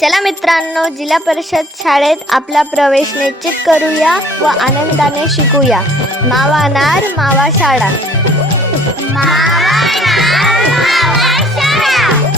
चला मित्रांनो, जिल्हा परिषद शाळेत आपला प्रवेश निश्चित करूया व आनंदाने शिकूया। मावा नार मावा शाळा, मावा नार मावा शाळा।